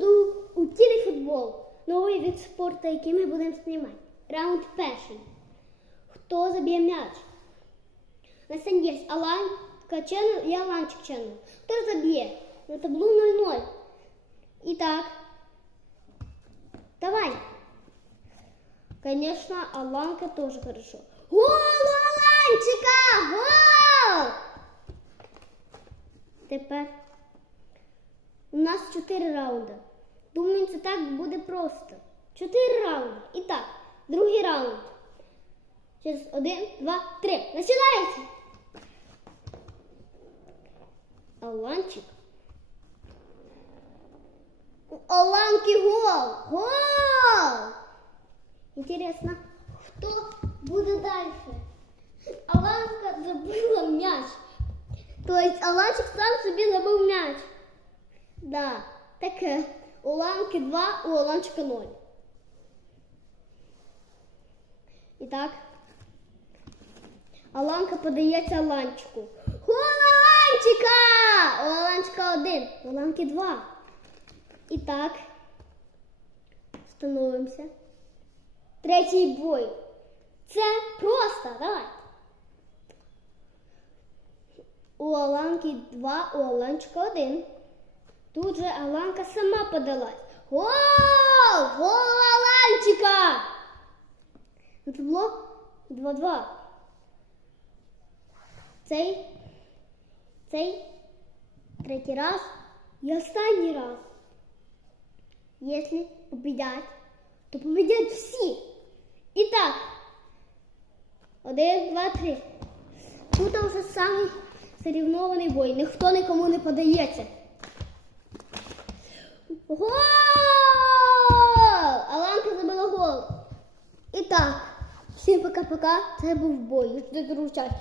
буду у телефутбол. Новий вид спорту, який ми будемо знімати. Раунд перший. Хто заб'є м'яч? На сцені є Аланка Ченнел і Аланчик Ченнел. Хто заб'є? На таблу 0-0. І так. Давай. Конечно, Аланка тоже хорошо. Гол Аланчика! Гол! Тепер у нас чотири раунди. Думаю, це так буде просто. Чотири раунди. І так, другий раунд. Через один, два, три. Починається. Аланчик. У Аланки гол! Гол! Интересно, хто буде дальше? Аланка забила м'яч. Тобто Аланчик сам собі забив м'яч. Да, таке. У Ланки 2, у Аланчика 0. І так. Аланка подається Аланчику. Гол Аланчика! У Аланчика 1, у Аланки 2. І так. Становимося. Третій бой. Це просто, давай. У Аланки 2, у Аланчика 1. Тут же Аланка сама подалась. Гол! Гол Аланчика! Це було 2-2. Цей, цей, третій раз і останній раз. Якщо победять, то победять всі. І так. Один, два, три. Тут вже самий соревнований бой. Ніхто нікому не подається. Гол! Аланка забила гол. І так, всім пока-пока. Це був бой. Другу часть.